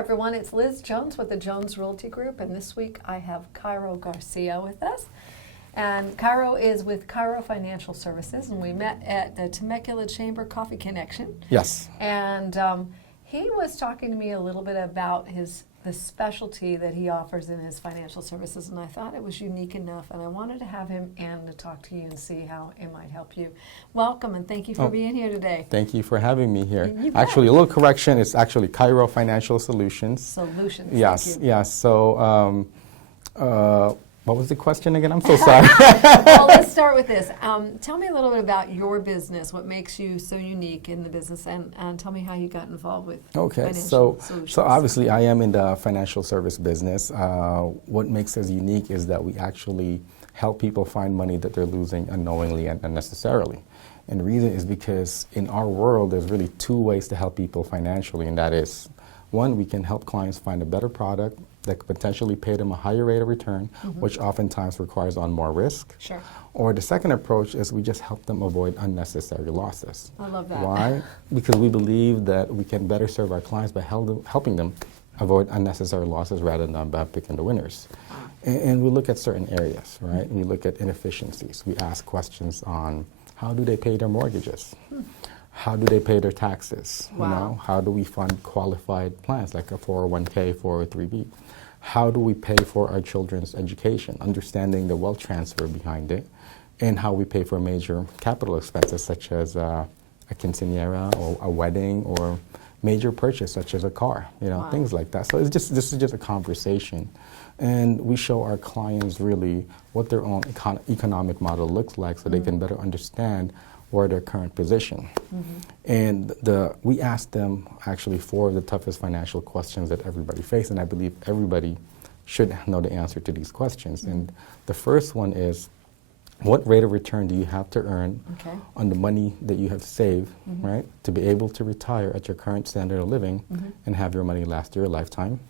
everyone, it's Liz Jones with the Jones Realty Group, and this week I have Chirho Garcia with us. And Chirho is with Chirho Financial Services, and we met at the Temecula Chamber Coffee Connection. Yes. And he was talking to me a little bit about the specialty that he offers in his financial services, and I thought it was unique enough, and I wanted to have him and to talk to you and see how it might help you. Welcome, and thank you for being here today. Thank you for having me here. You bet. Actually, a little correction, it's actually Chirho Financial Solutions. Solutions. Yes, Thank you. yes. So, what was the question again? I'm so sorry. Well, let's start with this. Tell me a little bit about your business, what makes you so unique in the business, and tell me how you got involved with Okay, financial so solutions. obviously I am in the financial service business. What makes us unique is that we actually help people find money that they're losing unknowingly and unnecessarily. And the reason is because in our world, there's really two ways to help people financially, and that is, one, we can help clients find a better product that could potentially pay them a higher rate of return, which oftentimes requires on more risk. Sure. Or the second approach is we just help them avoid unnecessary losses. I love that. Why? Because we believe that we can better serve our clients by helping them avoid unnecessary losses rather than by picking the winners. And we look at certain areas, right? We look at inefficiencies. We ask questions on how do they pay their mortgages? How do they pay their taxes? Wow. You know, how do we fund qualified plans like a 401k, 403b? How do we pay for our children's education, understanding the wealth transfer behind it, and how we pay for major capital expenses such as a quinceañera or a wedding or major purchase such as a car, you know, Wow. things like that. So this is just a conversation. And we show our clients really what their own economic model looks like so they can better understand where their current position. And we ask them actually four of the toughest financial questions that everybody faces, and I believe everybody should know the answer to these questions. And the first one is, what rate of return do you have to earn on the money that you have saved, right, to be able to retire at your current standard of living and have your money last your lifetime?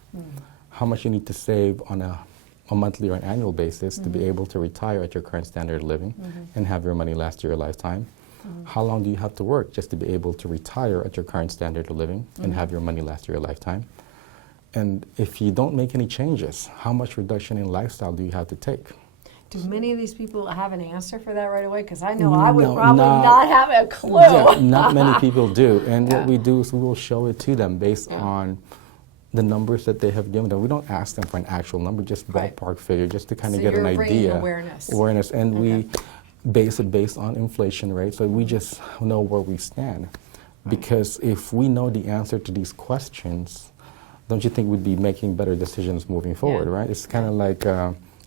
How much you need to save on a monthly or an annual basis to be able to retire at your current standard of living and have your money last your lifetime? How long do you have to work just to be able to retire at your current standard of living and have your money last your lifetime? And if you don't make any changes, how much reduction in lifestyle do you have to take? Do many of these people have an answer for that right away? Because I know I would No, probably not have a clue. Yeah, not many people do. And what we do is we will show it to them based on the numbers that they have given them. We don't ask them for an actual number, just ballpark figure, just to kind of get an you're bringing idea. awareness. And we base it based on inflation rate, so we just know where we stand. Because if we know the answer to these questions, don't you think we'd be making better decisions moving forward, right? It's kind of like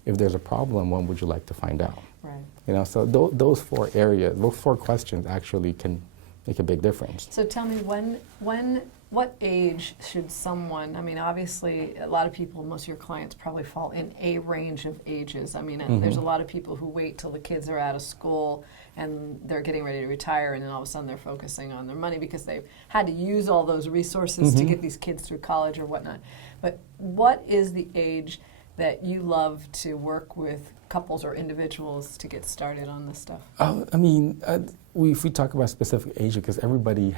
if there's a problem, when would you like to find out? Right. You know, so those four areas, those four questions actually can make a big difference. So tell me, what age should someone, I mean, obviously, a lot of people, most of your clients probably fall in a range of ages. I mean, there's a lot of people who wait till the kids are out of school and they're getting ready to retire, and then all of a sudden they're focusing on their money because they've had to use all those resources to get these kids through college or whatnot. But what is the age that you love to work with couples or individuals to get started on this stuff? I mean, if we talk about specific age, because everybody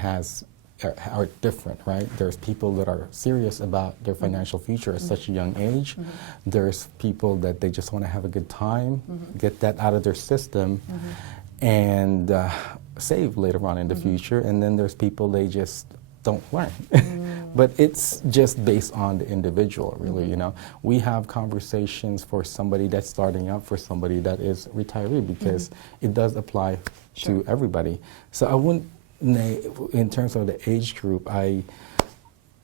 are different, right? There's people that are serious about their financial future at such a young age. There's people that they just want to have a good time, get that out of their system, and save later on in the future. And then there's people they just don't learn. But it's just based on the individual, really, you know. We have conversations for somebody that's starting out, for somebody that is retiree, because it does apply to everybody. So I wouldn't, in terms of the age group, I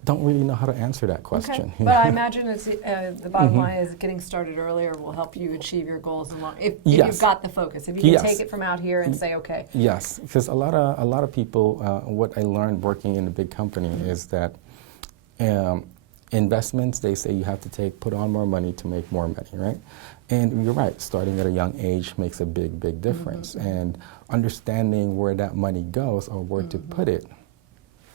don't really know how to answer that question. Okay. But I imagine it's, the bottom line is getting started earlier will help you achieve your goals if you've got the focus. If you can take it from out here and say, okay. Yes, because a lot of people, what I learned working in a big company is that investments, they say you have to put on more money to make more money, right? And you're right, starting at a young age makes a big difference. And understanding where that money goes or where to put it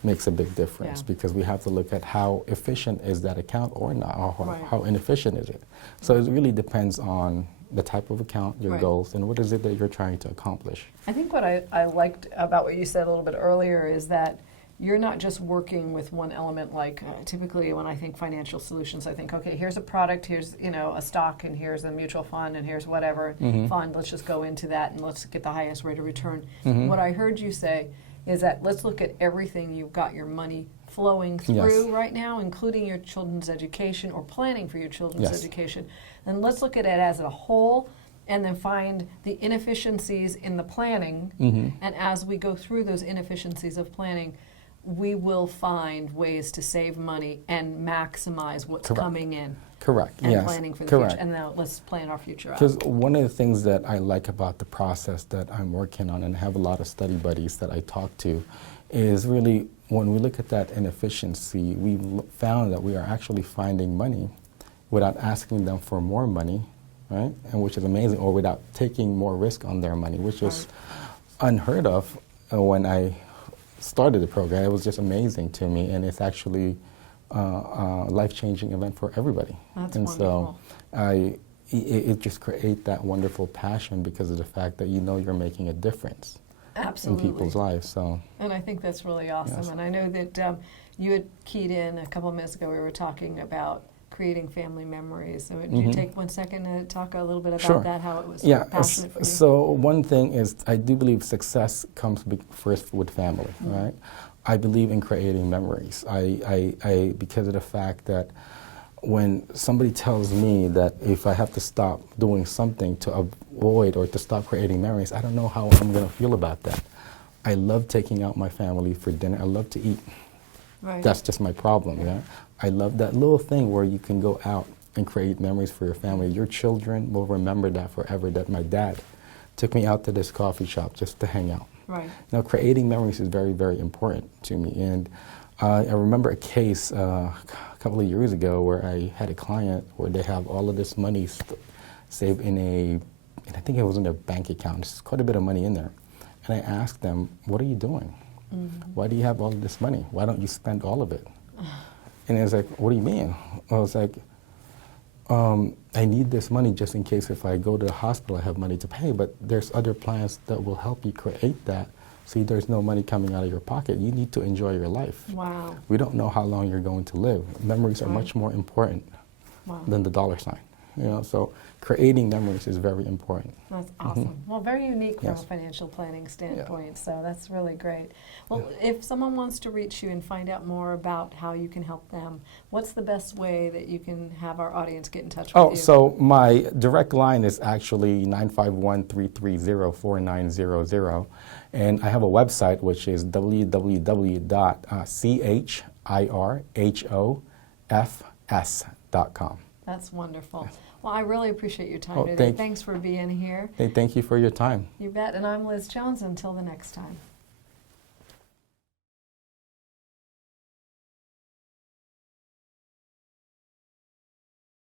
makes a big difference, because we have to look at how efficient is that account or not, or how inefficient is it. So it really depends on the type of account, your goals, and what is it that you're trying to accomplish. I think what I liked about what you said a little bit earlier is that you're not just working with one element. Like typically when I think financial solutions, I think, okay, here's a product, here's a stock, and here's a mutual fund, and here's whatever fund. Let's just go into that and let's get the highest rate of return. What I heard you say is that let's look at everything you've got your money flowing through right now, including your children's education or planning for your children's education. And let's look at it as a whole, and then find the inefficiencies in the planning. And as we go through those inefficiencies of planning, we will find ways to save money and maximize what's coming in. Correct. And planning for the future. And now let's plan our future out. Because one of the things that I like about the process that I'm working on, and have a lot of study buddies that I talk to, is really when we look at that inefficiency, we've found that we are actually finding money without asking them for more money, right? And which is amazing, or without taking more risk on their money, which is unheard of when I started the program. It was just amazing to me, and it's actually a life-changing event for everybody. That's and wonderful. So it just creates that wonderful passion because of the fact that you're making a difference in people's lives. So, and I think that's really awesome. And I know that you had keyed in a couple of minutes ago, we were talking about creating family memories. So would you take 1 second to talk a little bit about that, how it was passionate for you? So one thing is, I do believe success comes first with family, right? I believe in creating memories. I because of the fact that when somebody tells me that if I have to stop doing something to avoid or to stop creating memories, I don't know how I'm going to feel about that. I love taking out my family for dinner. I love to eat. Right. That's just my problem, yeah? I love that little thing where you can go out and create memories for your family. Your children will remember that forever, that my dad took me out to this coffee shop just to hang out. Right. Now, creating memories is very, very important to me. And I remember a case a couple of years ago where I had a client where they have all of this money saved and I think it was in their bank account. There's quite a bit of money in there. And I asked them, what are you doing? Why do you have all of this money? Why don't you spend all of it? And it was like, what do you mean? I was like, I need this money just in case if I go to the hospital I have money to pay, but there's other plans that will help you create that. See, there's no money coming out of your pocket. You need to enjoy your life. Wow. We don't know how long you're going to live. Memories are much more important than the dollar sign. So creating memories is very important. That's awesome. Well, very unique from a financial planning standpoint, so that's really great. Well, if someone wants to reach you and find out more about how you can help them, what's the best way that you can have our audience get in touch with you? So my direct line is actually 951-330-4900, and I have a website which is www.chirhofs.com. That's wonderful. Well, I really appreciate your time today. Thanks for being here. Hey, thank you for your time. You bet. And I'm Liz Jones. Until the next time.